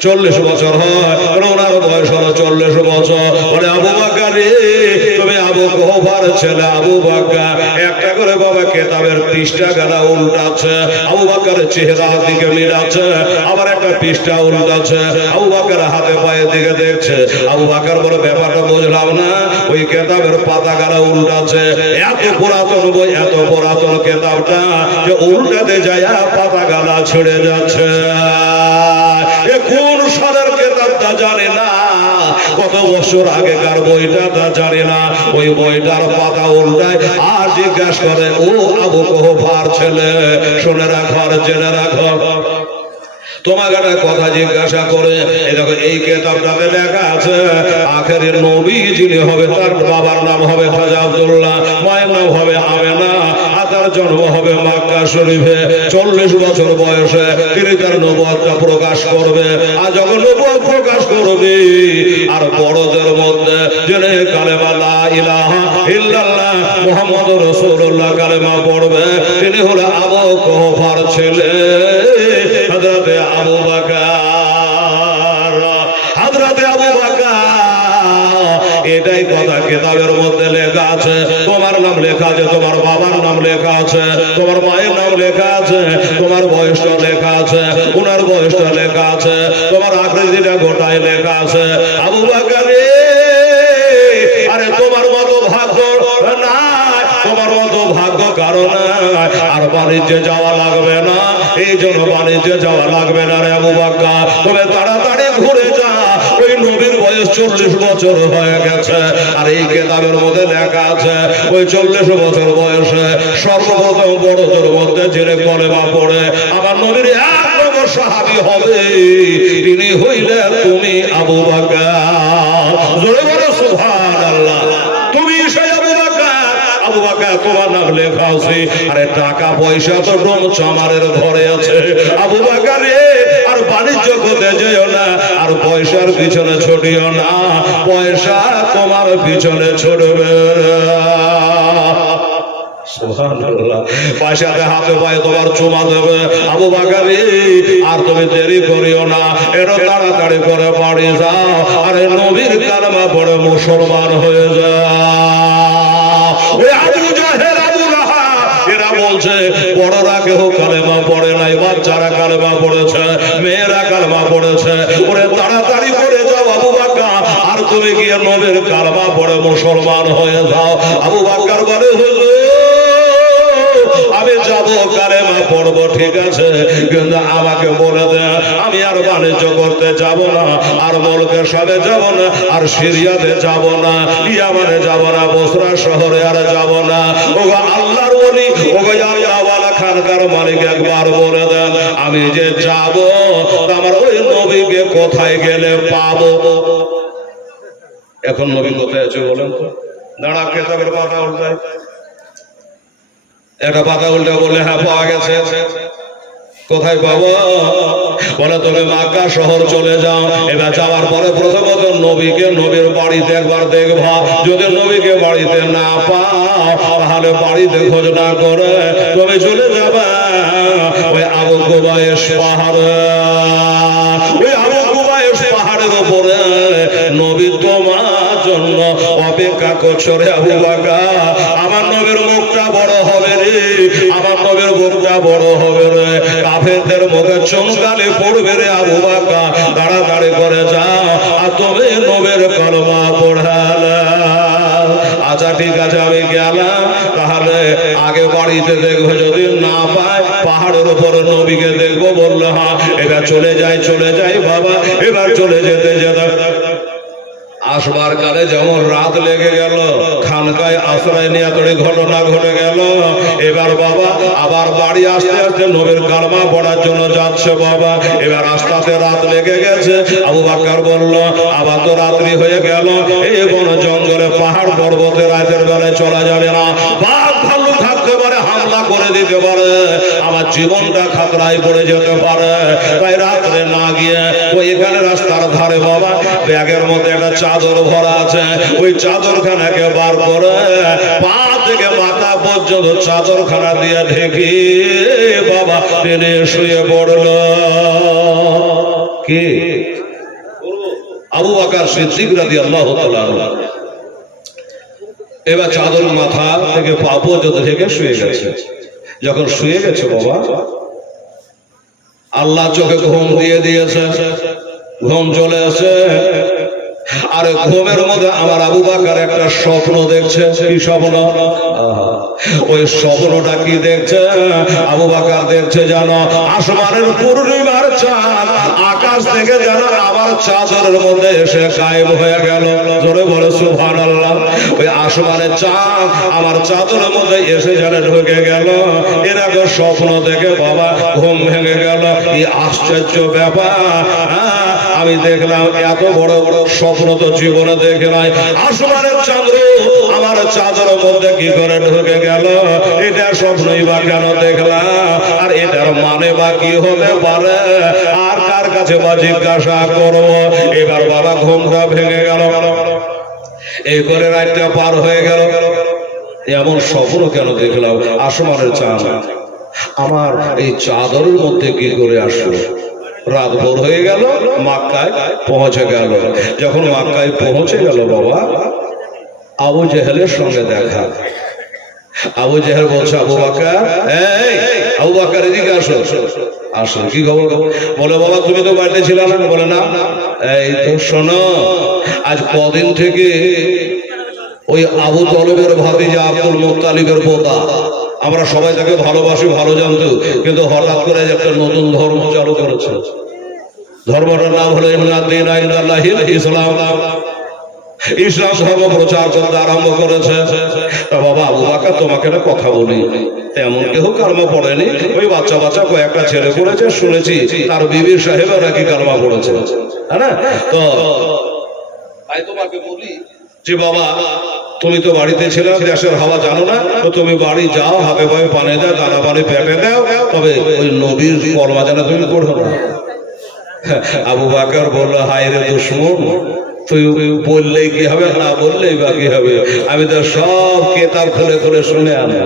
চল্লিশ বছর হয়। ওনার বয়স হলো চল্লিশ বছর। বলে, আবু বাক্কা রে, তুমি আবু কোহবার ছেলে, আবু বাক্কা। একটা করে বাবা কেতাবের পৃষ্ঠা গালা উল্টাচ্ছে। আবু বাক্কার চেহারা দিকে মিলাচ্ছে। আবার একটা পৃষ্ঠা উল্টাচ্ছে। আবু বাক্কার হাতে পায়ে দিকে দেখছে। আবু বাক্কার বলে, ব্যাপারটা বুঝলাম না। ওই কেতাবের পাতা গালা উল্টাচ্ছে। এত পুরাতন বই, এত পুরাতন কেতাবটা যে উল্টাতে যায় পাতা গালা ছেড়ে যাচ্ছে। কেতাবটা জানে না। কত বছর আগেকার বইটা তা জানে না। ওই বইটার পাতা উল্টায় আর জিজ্ঞাসা করে, ও আবু ছেলে, শুনে জেনে তোমাকে একটা কথা জিজ্ঞাসা করে দেখো, এই কেতাবটাতে লেখা আছে, আখেরের নবী যিনি হবে, তার বাবার নাম হবে আব্দুল্লাহ, মায়ের নাম হবে আমেনা। তার জন্ম হবে মাক্কা শরীফে। চল্লিশ বছর বয়সে তিনি তার নবুয়তটা প্রকাশ করবে। আর যখন নবুয়ত প্রকাশ করবে, আর বড়দের মধ্যে জেনে কালেমা লা ইলাহা ইল্লাল্লাহ মুহাম্মদ রাসূলুল্লাহ কালেমা পড়বে। তিনি হলো আবু কোহফার ছেলে, হযরতে আবু বকর। হযরতে আবু বকর, এটাই কথা কিতাবের মধ্যে লেখা আছে, তোমার নাম লেখা আছে, তোমার বাবার নাম লেখা আছে, তোমার মায়ের নাম লেখা আছে, তোমার বয়সটা লেখা আছে, উনার বয়সটা লেখা আছে, তোমার আকৃতিটা গোটায় লেখা আছে। আবু বকর আরে তোমার মতো ভাগ্য না তোমার মতো ভাগ্য কারণ আর বাণিজ্যে যাওয়া লাগবে না, এই জন্য বাণিজ্যে যাওয়া লাগবে না রে আবু বাক্কা তবে তাড়াতাড়ি চল্লিশ বছর হয়ে গেছে, আর এই কেতাবের মধ্যে লেখা আছে, ওই চল্লিশ বছর বয়সে সর্বপ্রথম বড়দের মধ্যে জেরে কলেমা পড়ে, আমার নবীর সাহাবি হবে, তিনি হইলে তুমি আবু সুবহানাল্লাহ। তুমি তোমার নাম লেখা আছে, আরে টাকা পয়সা তো ডোম চামারের ঘরে আছে। আবু বাক্কা রে আর বাণিজ্য করতে যেও না, আর পয়সার পিছনে ছড়িও না। পয়সা তোমার পিছনে বাকারি, আর তুমি দেরি করিও না। এর তাড়াতাড়ি করে বাড়ি যাও। আরে নবীর কালমা পড়ে মুসলমান হয়ে যাও। কেউ কালেমা পড়ে নাই, বাচ্চারা কালেমা পড়েছে, মেয়েরা কালেমা পড়েছে। ওরে তাড়াতাড়ি করে যাও, আবু বাক্কা। আর তুমি গিয়ে নবীর কালেমা পড়ে মুসলমান হয়ে যাও। আবু বাক্কার বলে, হুজুর, আমি যাব, কালেমা পড়ব, ঠিক আছে? কিন্তু আমাকে বলে দে, আমি আর বাণিজ্য করতে যাব না, আর মলকের সাথে যাব না, আর সিরিয়াতে যাব না, ইয়ামানে যাব না, বসরা শহরে আর যাব না। ওগো আল্লাহর ওলি, ওগো আল্লাহওয়ালা খানকার মালিক একবার বলে দেন, আমি যে যাব আমার ওই নবীকে কোথায় গেলে পাবো? এখন নবী কোথায় আছে বলেন তো? দাঁড়া, কেতাবের পাতা উল্টায়। একটা পাতা উল্টে বলে হ্যাঁ পাওয়া গেছে। কোথায় পাবো? বলে তুমি মাক্কা শহর চলে যাও। এবার যাওয়ার পরে প্রথমত নবীকে নবীর বাড়িতে একবার দেখবা। যদি নবীকে বাড়িতে না পাও, তাহলে বাড়িতে খোঁজ না করে তুমি চলে যাবে। ওই আবু কুবায়েশ পাহাড়ে। ওই আবু কুবায়েশ পাহাড়ের উপরে নবী তোমার জন্য অপেক্ষা করছ রে আবু বাকা আমার নবীর মুখটা বড় হবে রে। কাফেরদের মুখে চমকালে পড়বে রে আবু বাকা তাড়াতাড়ি করে যাও আর তুমি নবীর কলমা পড়ালা আচ্ছা ঠিক আছে, আমি গেলাম। তাহলে আগে বাড়িতে দেখব, যদি না পায় পাহাড়ের উপর নবীকে দেখব, বলল হ্যাঁ এবার চলে যাই চলে যাই, বাবা, এবার চলে যেতে যেতে। আসবার কালে যেমন রাত লেগে গেল, খানকায় আশ্রয় নিয়ে তোর ঘটনা ঘটে গেল। এবার বাবা, আবার বাড়ি আসতে আসতে নবীর কালমা পড়ার জন্য যাচ্ছে বাবা। এবার রাস্তাতে রাত লেগে গেছে। আবু বাক্কার বলল, আবার তো রাত্রি হয়ে গেল। এই বন জঙ্গলে পাহাড় পর্বতে রাতের বেলায় চলা যাবে না। বাঘ হামলা করে দিতে পারে। আমার জীবনটা খাতরায় পড়ে যেতে পারে। তাই রাত্রে না গিয়ে ওই এখানে রাস্তার ধারে বাবা, ব্যাগের মধ্যে একটা চাদর ভরা আছে। ওই চাদরখানাকে বার করে পা থেকে মাথা পর্যন্ত চাদরখানা দিয়ে ঢেকে বাবা টেনে শুয়ে পড়ল। কে? আবু বাকার সিদ্দিক রাদি আল্লাহ এবার চাদর মাথা থেকে পা পর্যন্ত থেকে শুয়ে গেছে। যখন শুয়ে গেছে বাবা, আল্লাহ চোখে ঘুম দিয়ে দিয়েছে। ঘুম চলে আসে। আর ঘুমের মধ্যে আমার আবু বাকার একটা স্বপ্ন দেখছে। কি স্বপ্ন? ওই স্বপ্নটা কি দেখছে? আবু বাকার দেখছে, জানো, আসমানের পূর্ণিমার চাঁদ আকাশ থেকে যেন আমার চাদরের মধ্যে এসে গায়েব হয়ে গেল। জোরে বলে আল্লাহ ওই আসমানের চাঁদ আমার চাদরের মধ্যে এসে যেন ঢুকে গেল। এরকম স্বপ্ন দেখে বাবা ঘুম ভেঙে গেল। এই আশ্চর্য ব্যাপার হ্যাঁ, আমি দেখলাম এত বড় বড় স্বপ্ন তো জীবনে দেখে নাই। আসমানের চন্দ্র আমার চাদরের মধ্যে কি করে ঢুকে গেল? এটা স্বপ্নই বা কেন দেখলাম? আর এটার মানে বা কি হতে পারে? আর কাছে বা জিজ্ঞাসা করব এবার বাবা ঘুমটা ভেঙে গেল। এই করে রাতটা পার হয়ে গেল। এমন স্বপ্ন কেন দেখলাম? আসমানের চাঁদ। আমার এই চাদরের মধ্যে কি করে আসলো? রাত ভোর হয়ে গেল, মাক্কায় পৌঁছে গেল। যখন মাক্কায় পৌঁছে গেল বাবা, আবু জেহেলের সঙ্গে দেখা। আবু জেহেল বলছে, আবু বাকার এই, আবু বাকার এদিকে আসো। আসো কি খবর বলে বাবা, তুমি তো বাড়িতে ছিল না? বলে না। এই তো শোনো, আজ কদিন থেকে ওই আবু তলবের ভাতিজা আব্দুল মুক্তালিবের পোতা। আমরা সবাই তাকে ভালোবাসি, ভালো জানতো, কিন্তু হঠাৎ করে একটা নতুন ধর্ম চালু করেছে। ধর্মটার নাম হলো ইমনাদ্দিন আইনাল্লাহিল ইসলাম। ইসলাম ধর্ম প্রচার করতে আরম্ভ করেছে। তা বাবা আবু বাকা তোমাকে একটা কথা বলি। তেমন কেউ কালমা পড়েনি? ওই বাচ্চা বাচ্চা কয়েকটা ছেলে পড়েছে শুনেছি তার বিবি সাহেব নাকি কালমা পড়েছে। হ্যাঁ তো তাই তোমাকে বলি যে বাবা তুমি তো বাড়িতে ছিলে দেশের হাওয়া জানো না তো তুমি বাড়ি যাও হাতে পায়ে পানি দাও দানা পানি পেঁপে দাও তবে ওই নবীর কলমা জানা তুমি পড়ো না। আবু বাকর বলল হায় রে দুশ্মন তুই বললেই কি হবে, না বললেই বা কি হবে? আমি তো সব কেতাব খুলে খুলে শুনে আনা।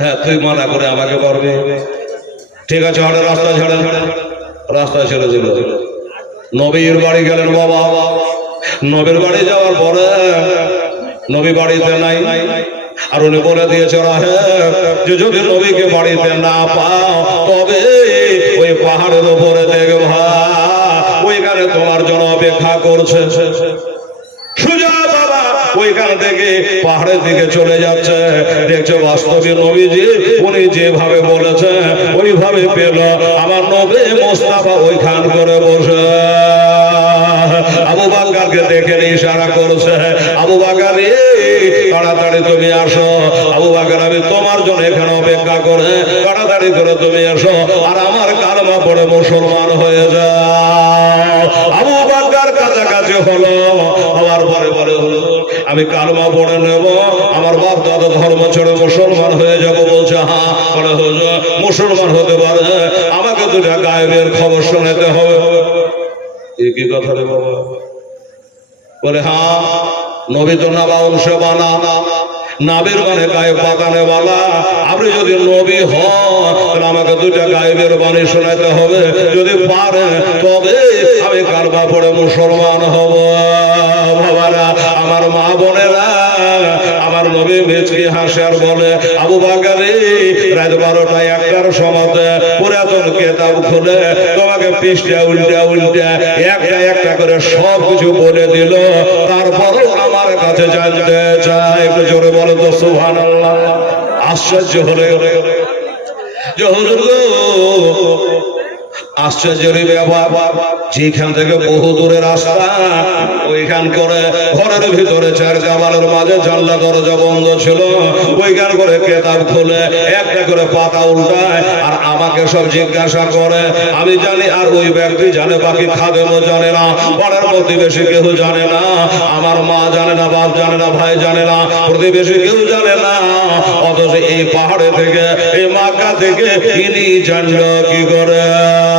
হ্যাঁ তুই মানা করে আমাকে পারবে ঠিক আছে হঠাৎ রাস্তা ছেড়ে। রাস্তা ছেড়ে দিল নবীর বাড়ি গেলেন বাবা। নবীর বাড়ি যাওয়ার পরে নবী বাড়িতে নাই। আর উনি বলে দিয়েছে যে যদি নবীকে বাড়িতে না পাও, তবে ওই পাহাড়ের উপরে দেখবা ওইখানে তোমার জন্য অপেক্ষা করছে। আমার মোস্তাফা করে বসে। আবু দেখে ইশারা করছে, আবু বাক্কার তাড়াতাড়ি তুমি আসো। আবু বাক্কার আমি তোমার জন্য এখানে অপেক্ষা করে, তাড়াতাড়ি করে তুমি এসো আর কালমা পড়ে মুসলমান হয়ে যাও। কাছাকাছি হলো। আমার পরে পরে হলো আমি কালমা পড়ে নেব। আমার বাপ দাদা ধর্ম ছেড়ে মুসলমান হয়ে যাব। বলছে হ্যাঁ পরে হলো মুসলমান হতে পারে। আমাকে দুটা গায়েবের খবর শোনাতে হবে। কি কথা রে বাবা? বলে হ্যাঁ নবী তো নাবা অংশ বানা নাবের মানে গায়ে পাতানে বালা। আপনি যদি নবী হন, তাহলে আমাকে দুটা গায়েবের বাণী শোনাতে হবে। যদি পারে তবে আমি কারবা পড়ে মুসলমান হব। বাবারা, আমার মা বোনেরা আমার নবী মেচকে হাসে আর বলে আবু বাগারে রাত বারোটা একটার সময় পুরাতন কেতাব খুলে তোমাকে পৃষ্ঠা উল্টা উল্টা একটা একটা করে সব কিছু বলে দিল। তারপরও আমার কাছে জানতে চায় একটু জোরে বলো তো সুহান আশ্চর্য হলে যে গো, ব্যাপার, যেখান থেকে বহু দূরে রাস্তা, ওইখান করে ঘরের ভিতরে চার জামালের মাঝে জানলা দরজা বন্ধ ছিল। ওইখান করে কেতাব খুলে একটা করে পাতা উল্টায় আর আমাকে সব জিজ্ঞাসা করে, আমি জানি আর ওই ব্যক্তি জানে বাকি খাদেমও জানে না, পাড়ার প্রতিবেশী কেউ জানে না, আমার মা জানে না, বাপ জানে না, ভাই জানে না, প্রতিবেশী কেউ জানে না। অথচ এই পাহাড়ে থেকে, এই মাকা থেকে ইনি জানলো কি করে?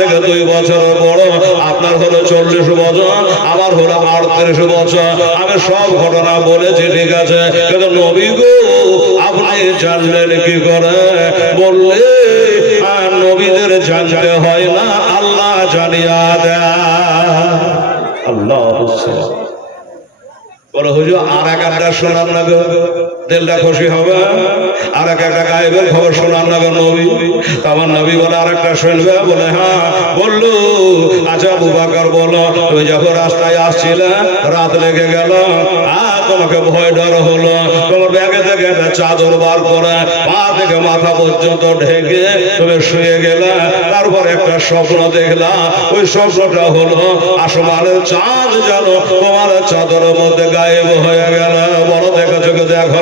থেকে দুই বছর বড়, আপনার হলো চল্লিশ বছর আমার হলো আটত্রিশ বছর। আমি সব ঘটনা বলেছি, ঠিক আছে? কিন্তু নবী গো, আপনি জানলেন কি করে? বললে, আর নবীদের জানতে হয় না, আল্লাহ জানিয়া দেয়। আল্লাহ বলে, হুজুর, আর এক একটা শোনান না গো। দিলটা খুশি হবে। আর এক একটা গায়েবের খবর শোনান না নবী? নবী বলে আর একটা শুনবে, বলে হ্যাঁ বলল আচ্ছা বুবাকার বলো, তুমি যখন রাস্তায় আসছিলে, রাত লেগে গেল তোমাকে ভয় ডর হলো। তোমার ব্যাগে থেকে একটা চাদর বার করে, পা থেকে মাথা পর্যন্ত ঢেকে তুমি শুয়ে গেলে, তারপর একটা স্বপ্ন দেখলা। ওই স্বপ্নটা হলো, আসমানের চাঁদ যেন তোমার চাদরের মধ্যে গায়েব হয়ে গেল। বড় দেখে চোখে দেখো?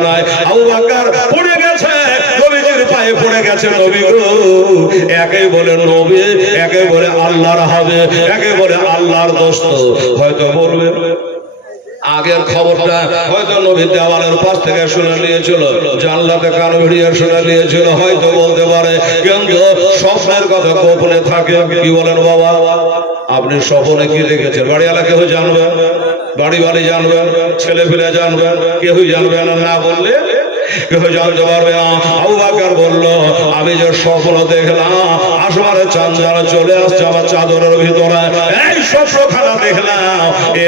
নবীজির পায়ে পড়ে গেছে নবী গো। একে বলে নবী, একে বলে আল্লাহর হবে একে বলে আল্লাহর দোস্ত। হয়তো বলবে আগের খবরটা হয়তো নবী দেওয়ালের পাশ থেকে শুনে নিয়েছিল, জানলাতে কান ভিড়িয়ে শুনে নিয়েছিল, হয়তো বলতে পারে, কিন্তু স্বপ্নের কথা গোপনে থাকে। কি বলেন বাবা? আপনি স্বপ্নে কি দেখেছেন? বাড়িওয়ালা কেউ জানবেন বাড়ি বাড়ি জানবেন ছেলে ফেলে জানবেন কেউই জানবে না? না বললে আমি যে স্বপ্ন দেখলাম চাঁদারা চলে আসছে আমার চাদরের ভিতরে। এই স্বপ্নখানা দেখলাম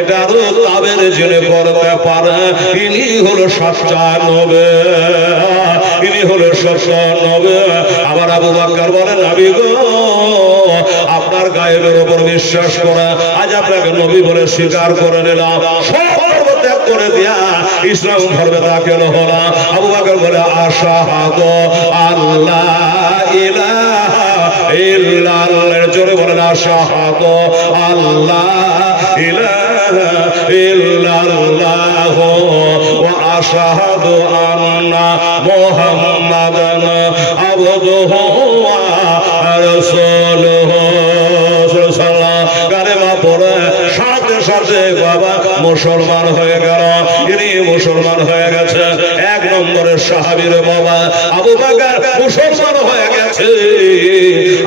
তাবের জেনে করতে পারে ইনি হলো ইনি হলো আবার আবু বাক্কার বলেন, আমি গো, আপনার গায়েবের ওপর বিশ্বাস করা, আজ আপনাকে নবী বলে স্বীকার করে নিলাম। সব ইসলাম ধর্মে দাখিল হলাম আবু বাকর বলে, আশাহাদ আল্লাহ ইলাহা ইল্লাল্লাহ। জোরে বলেন, আশাহাদ আল্লাহ ইলাহা ইল্লাল্লাহ। সাথে সাথে বাবা মুসলমান হয়ে গেল। ইনি মুসলমান হয়ে গেছে। এক নম্বরের সাহাবীর বাবা আবু বকর মুসলমান হয়ে গেছে।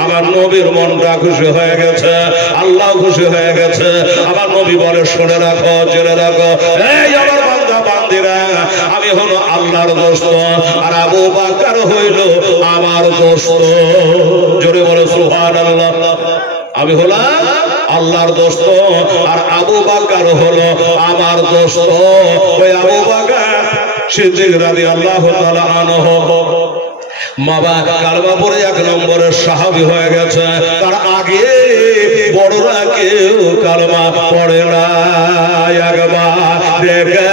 আমার নবীর মনটা খুশি হয়ে গেছে। আল্লাহ খুশি হয়ে গেছে। আমার নবী বলে, শুনে রাখো, জেনে রাখো। এই আমার বান্দা, বান্দিরা, আমি হলো আল্লাহর দোস্ত। আর আবু বাকর হইল আমার দোস্ত। জোরে বলে, সুবহানাল্লাহ। আমি হলাম আল্লাহর দোস্ত, আর আবু বাকার হলো আমার দোস্ত। ওই আবু বাকার সিদ্দিক রাদি আল্লাহ তাআলা আনহু। মাবা কালবা পরে এক নম্বরের সাহাবি হয়ে গেছে। তার আগে বড়রা কেউ কালমা পড়ে না একবার দেখে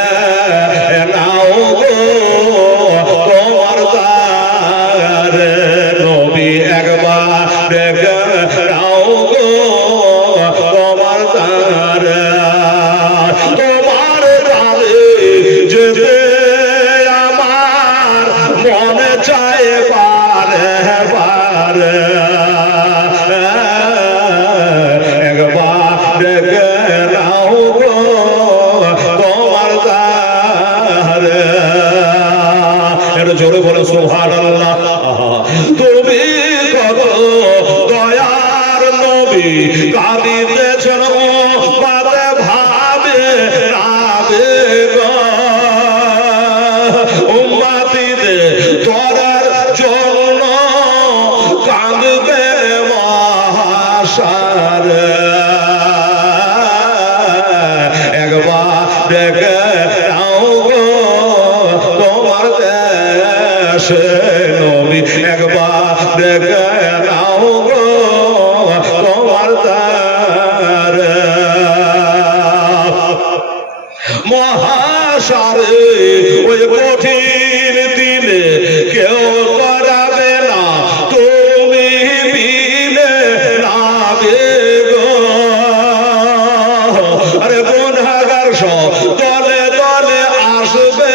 জোরে বলো সোহান আসে নবী, একবার দেখে নাও গো তোমার তার। মহাসারে, ওই কঠিন দিনে কেউ করাবে না, তুমি বিলে নাবে গো। আরে গুণাগার সব দলে দলে আসবে।